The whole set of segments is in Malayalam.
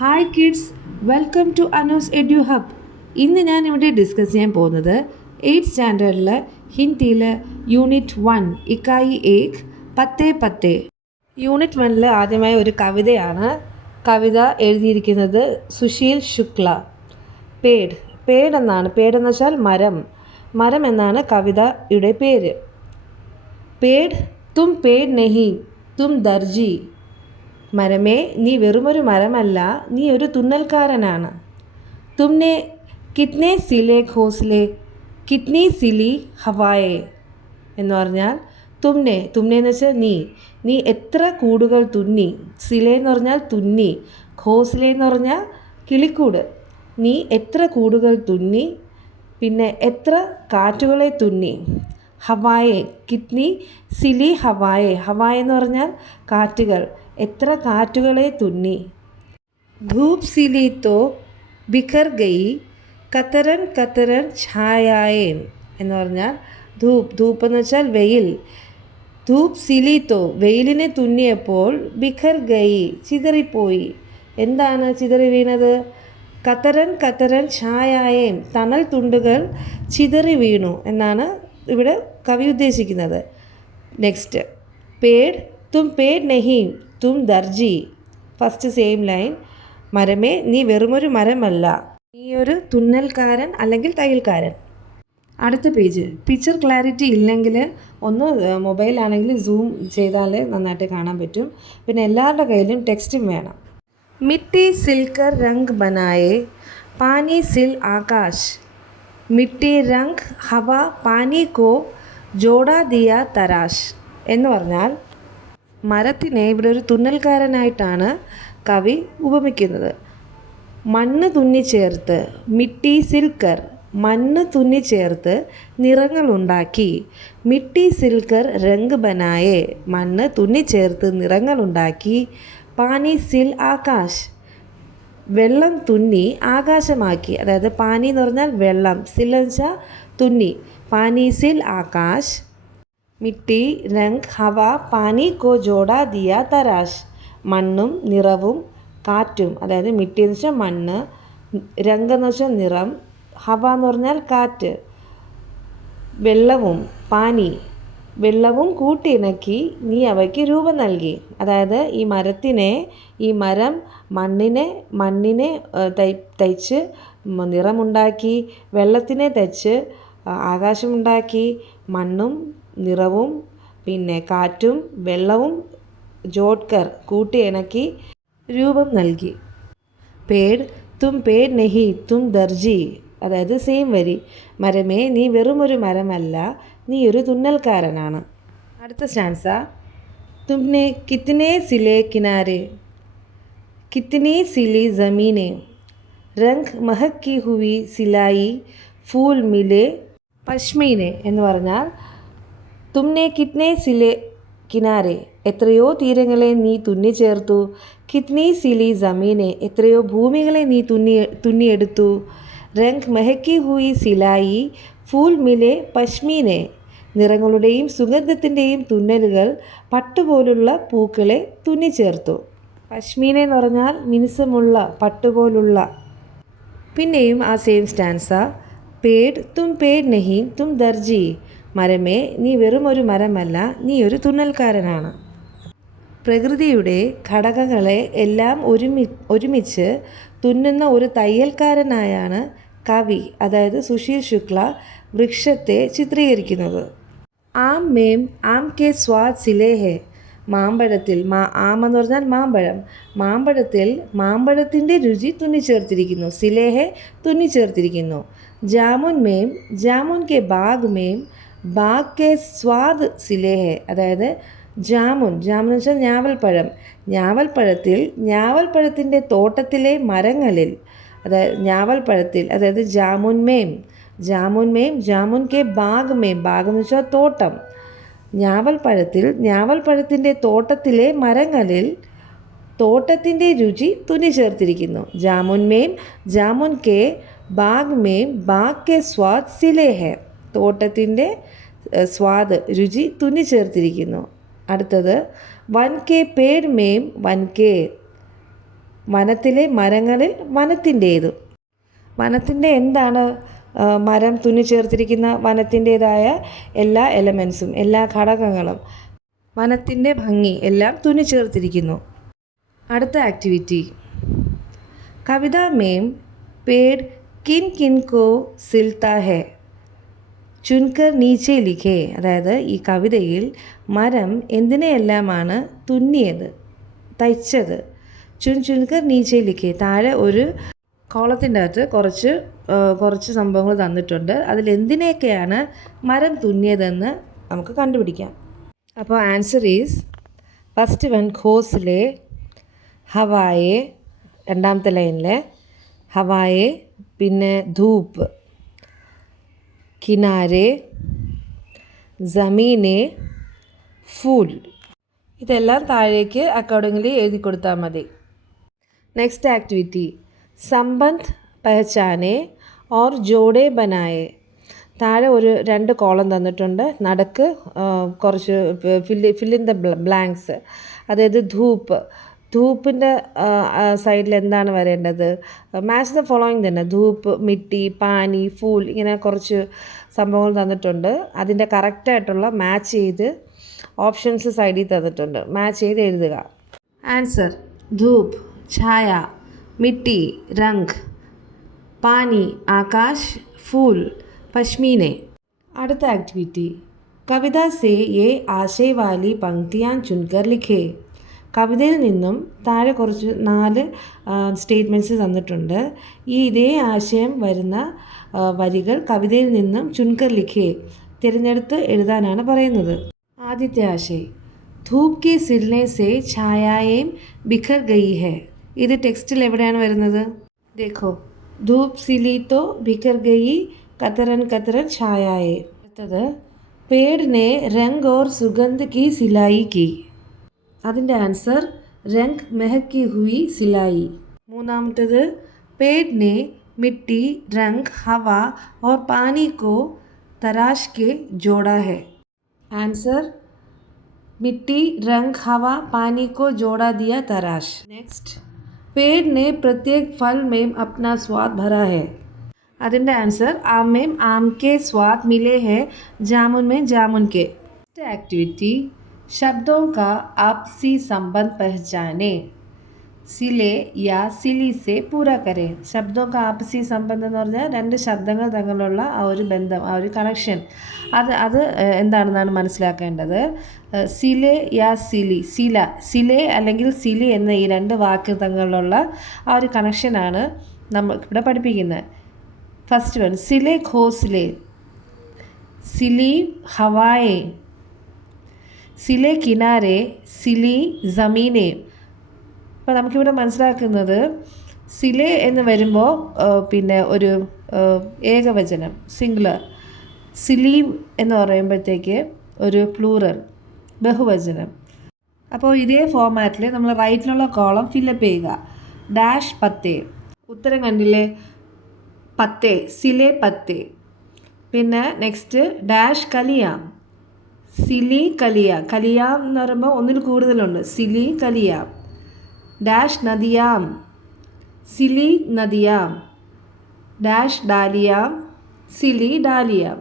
Hi kids, welcome to Anu's edu hub. ഇന്ന് ഞാൻ ഇവിടെ ഡിസ്കസ് ചെയ്യാൻ പോകുന്നത് 8th സ്റ്റാൻഡേർഡിൽ ഹിന്ദിയിൽ യൂണിറ്റ് 1 ഇക്കായി ഏക് പത്തേ പത്തേ. യൂണിറ്റ് 1 ആദ്യമായി ഒരു കവിതയാണ്. കവിത എഴുതിയിരിക്കുന്നത് സുശീൽ ശുക്ല. പേഡ് എന്നാണ്. പേഡ് എന്ന് വെച്ചാൽ മരം എന്നാണ് കവിതയുടെ പേര്. പേഡ് തും പേഡ് നെഹി തും ദർജി. മരമേ, നീ വെറുമൊരു മരമല്ല, നീ ഒരു തുന്നൽക്കാരനാണ്. തുമ്നെ കിത്നെ സിലെ ഘോസ്ലെ കിത്നി സിലി ഹവായെ എന്ന് പറഞ്ഞാൽ തുമ്നെ എന്ന് വെച്ചാൽ നീ എത്ര കൂടുകൾ തുന്നി. സിലെ എന്ന് പറഞ്ഞാൽ തുന്നി. ഘോസ്ലെ എന്ന് പറഞ്ഞാൽ കിളിക്കൂട്. നീ എത്ര കൂടുകൾ തുന്നി, പിന്നെ എത്ര കാറ്റുകളെ തുന്നി. ഹവായെ കിത്നി സിലി ഹവായെ. ഹവായ എന്ന് പറഞ്ഞാൽ കാറ്റുകൾ. എത്ര കാറ്റുകളെ തുന്നി. ധൂപ് സിലി തോ ബിഖർ ഗയി കത്തരൻ കത്തരൻ ഛായായേ എന്ന് പറഞ്ഞാൽ ധൂപ്പ് എന്ന് വെച്ചാൽ വെയിൽ. ധൂപ് സിലി തോ വെയിലിനെ തുന്നിയപ്പോൾ ബിഖർ ഗയി ചിതറിപ്പോയി. എന്താണ് ചിതറി വീണത്? കത്തരൻ കത്തരൻ ഛായായേ തണൽ തുണ്ടുകൾ ചിതറി വീണു എന്നാണ് ഇവിടെ കവി ഉദ്ദേശിക്കുന്നത്. നെക്സ്റ്റ്, പേഡ് തും പേഡ് നെഹി തും ദർജി. First same line. മരമേ, നീ വെറുമൊരു മരമല്ല, നീ ഒരു തുന്നൽക്കാരൻ അല്ലെങ്കിൽ തയ്യൽക്കാരൻ. അടുത്ത പേജ്. പിക്ചർ ക്ലാരിറ്റി ഇല്ലെങ്കിൽ ഒന്ന് മൊബൈലാണെങ്കിൽ സൂം ചെയ്താൽ നന്നായിട്ട് കാണാൻ പറ്റും. പിന്നെ എല്ലാവരുടെ കയ്യിലും ടെക്സ്റ്റും വേണം. മിട്ടി സിൽക്കർ രംഗ് ബനായേ പാനി സിൽ ആകാശ്. മിട്ടി രംഗ് ഹവ പാനി കോ ജോഡാ ദിയ തരാശ് എന്ന് പറഞ്ഞാൽ മരത്തിനെ ഇവിടെ ഒരു തുന്നൽക്കാരനായിട്ടാണ് കവി ഉപമിക്കുന്നത്. മണ്ണ് തുന്നിച്ചേർത്ത്, മിട്ടി സിൽക്കർ മണ്ണ് തുന്നിച്ചേർത്ത് നിറങ്ങളുണ്ടാക്കി. മിട്ടി സിൽക്കർ രംഗ് ബനായേ മണ്ണ് തുന്നിച്ചേർത്ത് നിറങ്ങളുണ്ടാക്കി. പാനി സിൽ ആകാശ് വെള്ളം തുന്നി ആകാശമാക്കി. അതായത് പാനി എന്ന് പറഞ്ഞാൽ വെള്ളം, സിൽ എന്ന് വെച്ചാൽ തുന്നി. പാനി സിൽ ആകാശ്. മിട്ടി രംഗ് ഹവ പാനി കോ ജോഡാ ദിയ തരാശ്. മണ്ണും നിറവും കാറ്റും. അതായത് മിട്ടി എന്ന് വെച്ചാൽ മണ്ണ്, രംഗ് എന്ന് വെച്ചാൽ നിറം, ഹവ എന്ന് പറഞ്ഞാൽ കാറ്റ്, വെള്ളവും കൂട്ടിയിണക്കി നീ അവയ്ക്ക് രൂപം നൽകി. അതായത് ഈ മരം മണ്ണിനെ തയ്ച്ച് നിറമുണ്ടാക്കി, വെള്ളത്തിനെ തയ്ച്ച് ആകാശമുണ്ടാക്കി, മണ്ണും നിറവും പിന്നെ കാറ്റും വെള്ളവും ജോഡ്കർ കൂട്ടിയിണക്കി രൂപം നൽകി. പേഡ് തും പേഡ് നെഹി തും ദർജി. അതായത് സെയിം വരി. മരമേ, നീ വെറുമൊരു മരമല്ല, നീ ഒരു തുന്നൽക്കാരനാണ്. അടുത്ത സ്റ്റാൻസ. തുമ്നെ കിത്നെ സിലെ കിനാരെ കിത്നി സിലി ജമീനെ രംഗ് മഹക്കി ഹുവി സിലായി ഫൂൽ മിലെ പശ്മീനെ എന്ന് പറഞ്ഞാൽ തുമ്നെ കിത്നെ സിലെ കിനാരെ എത്രയോ തീരങ്ങളെ നീ തുന്നിച്ചേർത്തു. കിത്നി സിലി ജമീനെ എത്രയോ ഭൂമികളെ നീ തുന്നിയെടുത്തു. രംഗ് മെഹക്കി ഹുയി സിലായി ഫൂൽ മിലെ പശ്മീനെ നിറങ്ങളുടെയും സുഗന്ധത്തിൻ്റെയും തുന്നലുകൾ പട്ടുപോലുള്ള പൂക്കളെ തുന്നിച്ചേർത്തു. പശ്മീനെ എന്ന് പറഞ്ഞാൽ മിനുസമുള്ള പട്ടുപോലുള്ള. പിന്നെയും ആ സെയിം സ്റ്റാൻസ. പേഡ് തും പേഡ് നെഹി തും ദർജി. മരമേ, നീ വെറുമൊരു മരമല്ല, നീ ഒരു തുന്നൽക്കാരനാണ്. പ്രകൃതിയുടെ ഘടകങ്ങളെ എല്ലാം ഒരുമിച്ച് തുന്നുന്ന ഒരു തയ്യൽക്കാരനായാണ് കവി, അതായത് സുശീൽ ശുക്ല, വൃക്ഷത്തെ ചിത്രീകരിക്കുന്നത്. ആം മേം ആം കെ സ്വാദ് സിലേ ഹെ. മാമ്പഴത്തിൽ ആം എന്ന് പറഞ്ഞാൽ മാമ്പഴത്തിൽ മാമ്പഴത്തിൻ്റെ രുചി തുന്നിച്ചേർത്തിരിക്കുന്നു. സിലേഹെ തുന്നിച്ചേർത്തിരിക്കുന്നു. ജാമുൻ മേം ജാമുൻ കെ ബാഗ് മേം ബാഗ് കെ സ്വാദ് സിലേഹെ. അതായത് ജാമുൻ എന്ന് വെച്ചാൽ ഞാവൽപ്പഴത്തിൻ്റെ തോട്ടത്തിലെ മരങ്ങളിൽ, അതായത് ജാമുൻ മേം ജാമുൻ കെ ബാഗ് എന്ന് വെച്ചാൽ തോട്ടം. ഞാവൽപ്പഴത്തിൻ്റെ തോട്ടത്തിലെ മരങ്ങളിൽ തോട്ടത്തിൻ്റെ രുചി തുന്നിച്ചേർത്തിരിക്കുന്നു. ജാമുൻ കെ ബാഗ് കെ സ്വാദ് സിലേ ഹെ. തോട്ടത്തിൻ്റെ സ്വാദ് രുചി തുന്നിച്ചേർത്തിരിക്കുന്നു. അടുത്തത് വൻ കെ പേഡ് മേം വനത്തിലെ മരങ്ങളിൽ വനത്തിൻ്റേത്. വനത്തിൻ്റെ എന്താണ് മരം തുന്നി ചേർത്തിരിക്കുന്ന വനത്തിൻ്റേതായ എല്ലാ എലമെൻസും എല്ലാ ഘടകങ്ങളും വനത്തിൻ്റെ ഭംഗി എല്ലാം തുന്നി ചേർത്തിരിക്കുന്നു. അടുത്ത ആക്ടിവിറ്റി കവിത മേം പേട് കിൻ കിൻ കോ സിൽത്താ ഹെ ചുൻകർ നീച്ചെ ലിഖേ. അതായത് ഈ കവിതയിൽ മരം എന്തിനെയെല്ലാമാണ് തുന്നിയത്, തയ്ച്ചത്. ചുൻകർ നീച്ചെ ലിഖേ. താഴെ ഒരു കോളത്തിൻ്റെ അകത്ത് കുറച്ച് സംഭവങ്ങൾ തന്നിട്ടുണ്ട്. അതിലെന്തിനെയൊക്കെയാണ് മരം തുന്നിയതെന്ന് നമുക്ക് കണ്ടുപിടിക്കാം. അപ്പോൾ ആൻസർ ഈസ് ഫസ്റ്റ് വൺ ഘോസ്ലെ, ഹവായെ, രണ്ടാമത്തെ ലൈനിലെ ഹവായെ, പിന്നെ ധൂപ്പ്, കിനാരെ, ജമീനെ, ഫൂൽ. ഇതെല്ലാം താഴേക്ക് അക്കോർഡിംഗ്ലി എഴുതി കൊടുത്താൽ മതി. നെക്സ്റ്റ് ആക്ടിവിറ്റി സംബന്ധ് പഹചാനെ ഓർ ജോഡെ ബനായെ. താഴെ ഒരു 2 കോളം തന്നിട്ടുണ്ട്. നടുക്ക് കുറച്ച് ഫിൽ ഇൻ ദ ബ്ലാങ്ക്സ്. അതായത് ധൂപ്പിൻ്റെ സൈഡിൽ എന്താണ് വരേണ്ടത്? മാച്ച് ദ ഫോളോയിങ് തന്നെ. ധൂപ്പ്, മിട്ടി, പാനി, ഫൂൽ, ഇങ്ങനെ കുറച്ച് സംഭവങ്ങൾ തന്നിട്ടുണ്ട്. അതിൻ്റെ കറക്റ്റായിട്ടുള്ള മാച്ച് ചെയ്ത് ഓപ്ഷൻസ് സൈഡിൽ തന്നിട്ടുണ്ട്. മാച്ച് ചെയ്ത് എഴുതുക. ആൻസർ ധൂപ്പ്, ഛായ, മിട്ടി, രംഗ്, പാനി, ആകാശ്, ഫൂൽ, പശ്മീനെ. അടുത്ത ആക്ടിവിറ്റി കവിത സേ യേ ആശയ വാലി പങ്ക്തിയാൻ ചുൻകർ ലിഖേ. കവിതയിൽ നിന്നും താഴെ കുറച്ച് 4 സ്റ്റേറ്റ്മെൻറ്റ്സ് തന്നിട്ടുണ്ട്. ഇതേ ആശയം വരുന്ന വരികൾ കവിതയിൽ നിന്നും ചുൻകർ ലിഖേ തിരഞ്ഞെടുത്ത് എഴുതാനാണ് പറയുന്നത്. ആദ്യത്തെ ആശയം ധൂപ് കെ സിൽനെ സേ ഛായായേം ബിഖർ ഗയി ഹെ. ഇത് ടെക്സ്റ്റിൽ എവിടെയാണ് വരുന്നത്? ദേഖോ ധൂപ് സിലി തോ ബിഖർ ഗയി കതറൻ കതറൻ ഛായായെ. അടുത്തത് പേട് നെ രംഗ് ഓർ സുഗന്ധ് കി സിലായി കി. അതിൻ്റെ ആൻസർ രംഗ് മെഹക്കി ഹുയി സിലായി. മൂന്നാമത്തേത് പേട് നെ മിട്ടി, രംഗ്, ഹവ और पानी को तराश के जोड़ा है. आंसर मिट्टी, रंग, हवा, पानी को जोड़ा दिया तराश. नेक्स्ट पेड़ ने प्रत्येक फल में अपना स्वाद भरा है. അതിൻ്റെ ആൻസർ आम में आम के स्वाद मिले हैं, जामुन में जामुन के. एक्टिविटी शब्दों का आपसी संबंध पहचाने, സിലെ യാ സിലി സെ പൂരാ കരെ. ശബ്ദം ആപ്പസി സംബന്ധം എന്ന് പറഞ്ഞാൽ 2 ശബ്ദങ്ങൾ തമ്മിലുള്ള ആ ഒരു ബന്ധം, ആ ഒരു കണക്ഷൻ, അത് എന്താണെന്നാണ് മനസ്സിലാക്കേണ്ടത്. സിലെ യാ സിലി, സിലെ അല്ലെങ്കിൽ സിലി എന്ന ഈ 2 വാക്ക് തമ്മിലുള്ള ആ ഒരു കണക്ഷനാണ് നമുക്കിവിടെ പഠിപ്പിക്കുന്നത്. ഫസ്റ്റ് വൺ സിലെ ഘോസ്ലെ, സിലി ഹവായെ, സിലെ കിനാരെ, സിലി ജമീനെ. അപ്പോൾ നമുക്കിവിടെ മനസ്സിലാക്കുന്നത് സിലെ എന്ന് വരുമ്പോൾ പിന്നെ ഒരു ഏകവചനം സിംഗുലർ, സിലീം എന്ന് പറയുമ്പോഴത്തേക്ക് ഒരു പ്ലൂറൽ ബഹുവചനം. അപ്പോൾ ഇതേ ഫോമാറ്റിൽ നമ്മൾ റൈറ്റിലുള്ള കോളം ഫില്ലപ്പ് ചെയ്യുക. ഡാഷ് പത്തേ, ഉത്തരം കണ്ടില്ലേ? പത്തേ, സിലെ പത്തേ. പിന്നെ നെക്സ്റ്റ് ഡാഷ് കലിയാം, സിലി കലിയാം. കലിയാം എന്ന് പറയുമ്പോൾ ഒന്നിൽ കൂടുതലുണ്ട്. സിലി കലിയാം. ഡാഷ് നദിയാം, സിലി നദിയാം. ഡാഷ് ഡാലിയാം, സിലി ഡാലിയാം.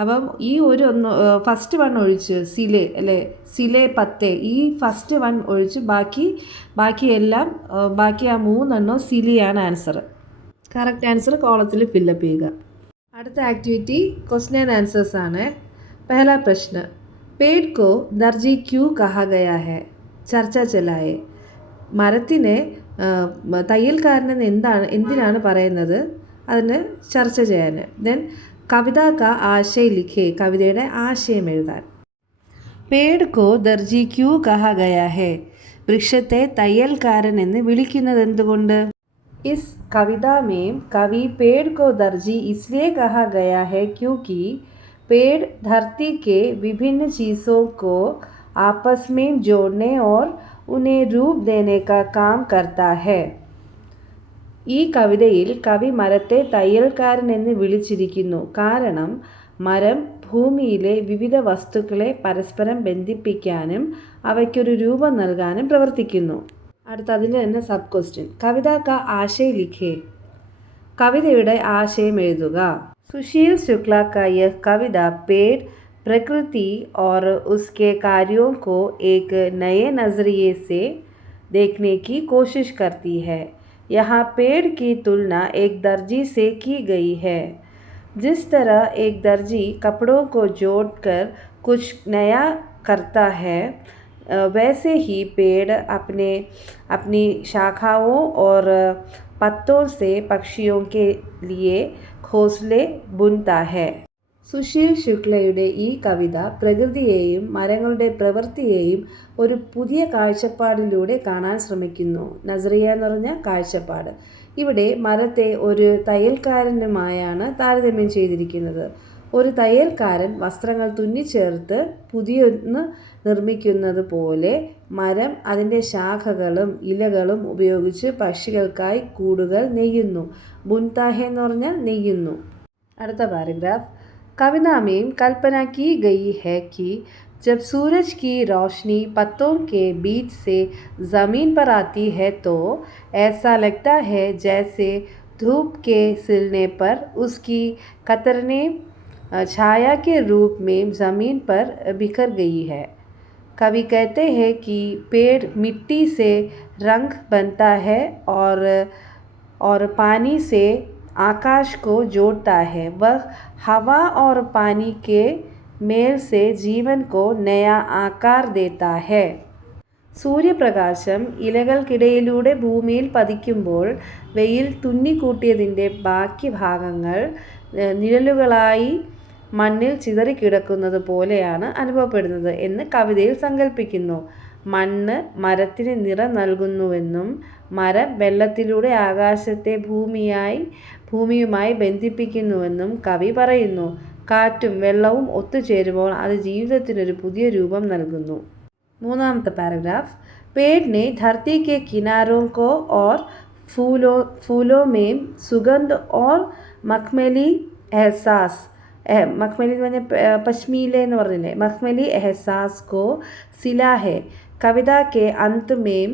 അപ്പം ഈ ഫസ്റ്റ് വൺ ഒഴിച്ച് സിലെ അല്ലേ, സിലെ പത്തേ, ഈ ഫസ്റ്റ് വൺ ഒഴിച്ച് ബാക്കിയെല്ലാം ബാക്കി ആ 3 സിലിയാണ് ആൻസർ. കറക്റ്റ് ആൻസർ കോളത്തിൽ ഫില്ലപ്പ് ചെയ്യുക. അടുത്ത ആക്ടിവിറ്റി ക്വസ്റ്റ്യൻ ആൻഡ് ആൻസേഴ്സ് ആണ്. പഹല പ്രശ്ന पेड़ को दर्जी क्यों कहा गया है, ചർച്ച ചലായെ. മരത്തിനെ തയ്യൽക്കാരനെന്ന് എന്തിനാണ് പറയുന്നത്, അതിന് ചർച്ച ചെയ്യാൻ. ദെൻ കവിത കാ ആശയ ലിഖേ, കവിതയുടെ ആശയം എഴുതാൻ. പേട് കോ ദർജി ക്യൂ കഹ ഗയാ ഹെ, വൃക്ഷത്തെ തയ്യൽക്കാരൻ എന്ന് വിളിക്കുന്നത് എന്തുകൊണ്ട്? इस कविता में कवि पेड़ को दर्जी इसलिए कहा गया है क्योंकि पेड़ धरती के विभिन्न चीज़ों को आपस में जोड़ने और उन्हें रूप देने का काम करता है. ഈ കവിതയിൽ കവി മരത്തെ തയ്യൽക്കാരൻ എന്ന് വിളിച്ചിരിക്കുന്നു കാരണം മരം ഭൂമിയിലെ വിവിധ വസ്തുക്കളെ പരസ്പരം ബന്ധിപ്പിക്കാനും അവയ്ക്കൊരു രൂപം നൽകാനും പ്രവർത്തിക്കുന്നു. അടുത്ത അതിൻ്റെ തന്നെ സബ് ക്വസ്റ്റ്യൻ കവിത കാ ആശയ ലിഖേ കവിതയുടെ ആശയം എഴുതുക. सुशील शुक्ला का यह कविता पेड़ प्रकृति और उसके कार्यों को एक नए नज़रिए से देखने की कोशिश करती है. यहाँ पेड़ की तुलना एक दर्जी से की गई है. जिस तरह एक दर्जी कपड़ों को जोड़कर कुछ नया करता है, वैसे ही पेड़ अपनी शाखाओं और पत्तों से पक्षियों के लिए घोंसले बुनता है. സുശീൽ ശുക്ലയുടെ ഈ കവിത പ്രകൃതിയെയും മരങ്ങളുടെ പ്രവൃത്തിയെയും ഒരു പുതിയ കാഴ്ചപ്പാടിലൂടെ കാണാൻ ശ്രമിക്കുന്നു. നസറിയ എന്ന് പറഞ്ഞാൽ കാഴ്ചപ്പാട്. ഇവിടെ മരത്തെ ഒരു തയ്യൽക്കാരനുമായാണ് താരതമ്യം ചെയ്തിരിക്കുന്നത്. ഒരു തയ്യൽക്കാരൻ വസ്ത്രങ്ങൾ തുന്നിച്ചേർത്ത് പുതിയൊന്ന് നിർമ്മിക്കുന്നത് പോലെ മരം അതിൻ്റെ ശാഖകളും ഇലകളും ഉപയോഗിച്ച് പക്ഷികൾക്കായി കൂടുകൾ നെയ്യുന്നു. ബുൻതാഹെ എന്ന് പറഞ്ഞാൽ നെയ്യുന്നു. അടുത്ത പാരഗ്രാഫ് कविता में कल्पना की गई है कि जब सूरज की रोशनी पत्तों के बीच से ज़मीन पर आती है तो ऐसा लगता है जैसे धूप के सिलने पर उसकी कतरनें छाया के रूप में ज़मीन पर बिखर गई है. कवि कहते हैं कि पेड़ मिट्टी से रंग बनता है और पानी से आकाश को जोड़ता है. वह हवा और पानी के मेल से जीवन को नया आकार देता है. സൂര്യപ്രകാശം ഇലകൾക്കിടയിലൂടെ ഭൂമിയിൽ പതിക്കുമ്പോൾ വെയിൽ തുന്നിക്കൂട്ടിയതിൻ്റെ ബാക്കി ഭാഗങ്ങൾ നിഴലുകളായി മണ്ണിൽ ചിതറിക്കിടക്കുന്നത് പോലെയാണ് അനുഭവപ്പെടുന്നത് എന്ന് കവിതയിൽ സങ്കല്പിക്കുന്നു. മണ്ണ് മരത്തിന് നിറം നൽകുന്നുവെന്നും മരം വെള്ളത്തിലൂടെ ആകാശത്തെ ഭൂമിയുമായി ബന്ധിപ്പിക്കുന്നുവെന്നും കവി പറയുന്നു. കാറ്റും വെള്ളവും ഒത്തുചേരുമ്പോൾ അത് ജീവിതത്തിനൊരു പുതിയ രൂപം നൽകുന്നു. മൂന്നാമത്തെ പാരഗ്രാഫ് पेड़ ने धरती के किनारों को और फूलों में सुगंध और मखमली एहसास मखमली എന്ന് പറഞ്ഞാൽ പശ്മീല എന്ന് പറഞ്ഞില്ലേ मखमली एहसास को सिला है. कविता के अंत में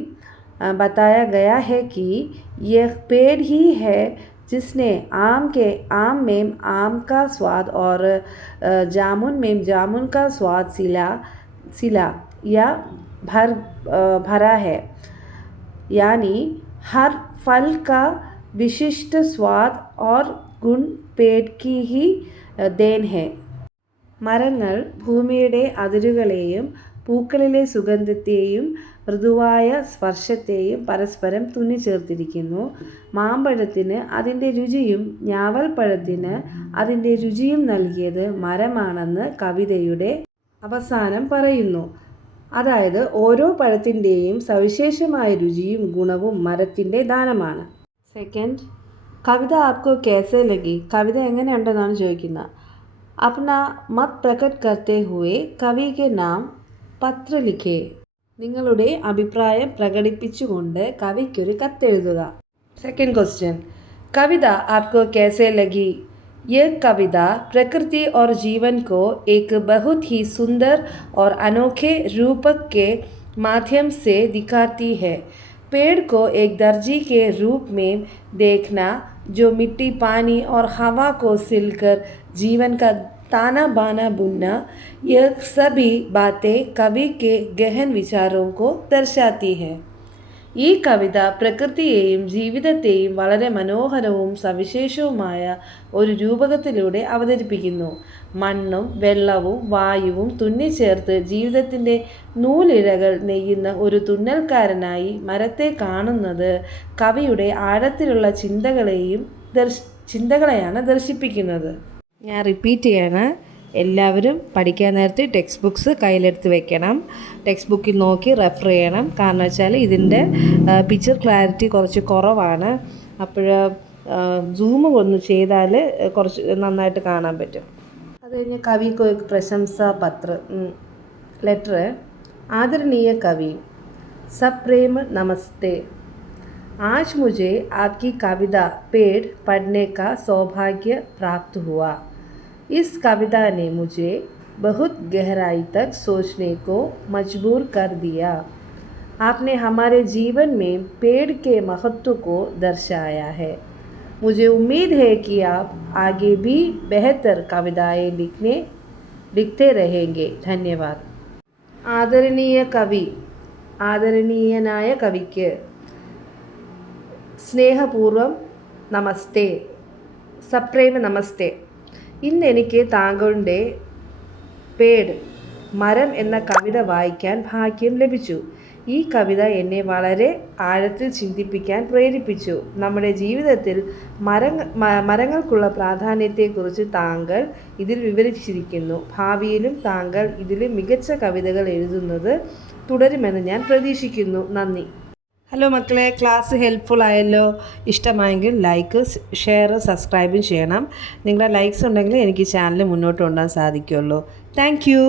बताया गया है कि यह पेड़ ही है जिसने आम में आम का स्वाद और जामुन में जामुन का स्वाद सिला या भरा है. यानी हर फल का विशिष्ट स्वाद और गुण पेड़ की ही देन है. മരങ്ങൾ ഭൂമിയുടെ അതിരുകളെയും പൂക്കളിലെ സുഗന്ധത്തെയും മൃദുവായ സ്പർശത്തെയും പരസ്പരം തുന്നിച്ചേർത്തിരിക്കുന്നു. മാമ്പഴത്തിന് അതിൻ്റെ രുചിയും ഞാവൽപ്പഴത്തിന് അതിൻ്റെ രുചിയും നൽകിയത് മരമാണെന്ന് കവിതയുടെ അവസാനം പറയുന്നു. അതായത് ഓരോ പഴത്തിൻ്റെയും സവിശേഷമായ രുചിയും ഗുണവും മരത്തിൻ്റെ ദാനമാണ്. സെക്കൻഡ്, കവിത ആപ്കോ കേസേ ലഗി കവിത എങ്ങനെയുണ്ടെന്നാണ് ചോദിക്കുന്നത്. അപ്ന മത് പ്രകട് കർത്തേ ഹുവേ കവി കെ നാം പത്ര ലിഖേ നിങ്ങളുടെ അഭിപ്രായം പ്രകടിപ്പിച്ചുകൊണ്ട് കവിക്കൊരു കത്തെഴുതുക. സെക്കൻഡ് ക്വസ്റ്റ്യൻ കവിത ആപ്കോ കേസേ ലഗി यह कविता प्रकृति और जीवन को एक बहुत ही सुंदर और अनोखे रूपक के माध्यम से दिखाती है. पेड़ को एक दर्जी के रूप में देखना जो मिट्टी पानी और हवा को सिलकर जीवन का ताना बाना बुनना, यह सभी बातें कवि के गहन विचारों को दर्शाती है. ഈ കവിത പ്രകൃതിയെയും ജീവിതത്തെയും വളരെ മനോഹരവും സവിശേഷവുമായ ഒരു രൂപകത്തിലൂടെ അവതരിപ്പിക്കുന്നു. മണ്ണും വെള്ളവും വായുവും തുന്നിച്ചേർത്ത് ജീവിതത്തിൻ്റെ നൂലിഴകൾ നെയ്യുന്ന ഒരു തുന്നൽക്കാരനായി മരത്തെ കാണുന്നത് കവിയുടെ ആഴത്തിലുള്ള ചിന്തകളെയാണ് ദർശിപ്പിക്കുന്നത്. ഞാൻ റിപ്പീറ്റ് ചെയ്യാണ്. എല്ലാവരും പഠിക്കാൻ നേരത്തെ ടെക്സ്റ്റ് ബുക്സ് കയ്യിലെടുത്ത് വെക്കണം. ടെക്സ്റ്റ് ബുക്കിൽ നോക്കി റെഫർ ചെയ്യണം. കാരണം വെച്ചാൽ ഇതിൻ്റെ പിക്ചർ ക്ലാരിറ്റി കുറച്ച് കുറവാണ്. അപ്പോൾ സൂം ഒന്ന് ചെയ്താൽ കുറച്ച് നന്നായിട്ട് കാണാൻ പറ്റും. അത് കഴിഞ്ഞ് കവിക്ക് പ്രശംസാ ലെറ്റർ. ആദരണീയ കവി, സപ്രേം നമസ്തേ. आज मुझे आपकी कविता पेड़ पढ़ने का सौभाग्य प्राप्त हुआ. इस कविता ने मुझे बहुत गहराई तक सोचने को मजबूर कर दिया. आपने हमारे जीवन में पेड़ के महत्व को दर्शाया है। मुझे उम्मीद है कि आप आगे भी बेहतर कविताएं लिखते रहेंगे। धन्यवाद. ആദരണീയനായ കവിക്ക് സ്നേഹപൂർവ്വം നമസ്തേ, സപ്രേമ നമസ്തേ. ഇന്ന് എനിക്ക് താങ്കളുടെ പേട് മരം എന്ന കവിത വായിക്കാൻ ഭാഗ്യം ലഭിച്ചു. ഈ കവിത എന്നെ വളരെ ആഴത്തിൽ ചിന്തിപ്പിക്കാൻ പ്രേരിപ്പിച്ചു. നമ്മുടെ ജീവിതത്തിൽ മരങ്ങൾക്കുള്ള പ്രാധാന്യത്തെക്കുറിച്ച് താങ്കൾ ഇതിൽ വിവരിച്ചിരിക്കുന്നു. ഭാവിയിലും താങ്കൾ ഇതിൽ മികച്ച കവിതകൾ എഴുതുന്നത് തുടരുമെന്ന് ഞാൻ പ്രതീക്ഷിക്കുന്നു. നന്ദി. ഹലോ മക്കളെ, ക്ലാസ് ഹെൽപ്ഫുൾ ആയല്ലോ. ഇഷ്ടമായെങ്കിൽ ലൈക്ക്, ഷെയർ, സബ്സ്ക്രൈബും ചെയ്യണം. നിങ്ങളുടെ ലൈക്സ് ഉണ്ടെങ്കിൽ എനിക്ക് ചാനൽ മുന്നോട്ട് കൊണ്ടുപോകാൻ സാധിക്കുള്ളൂ. Thank you.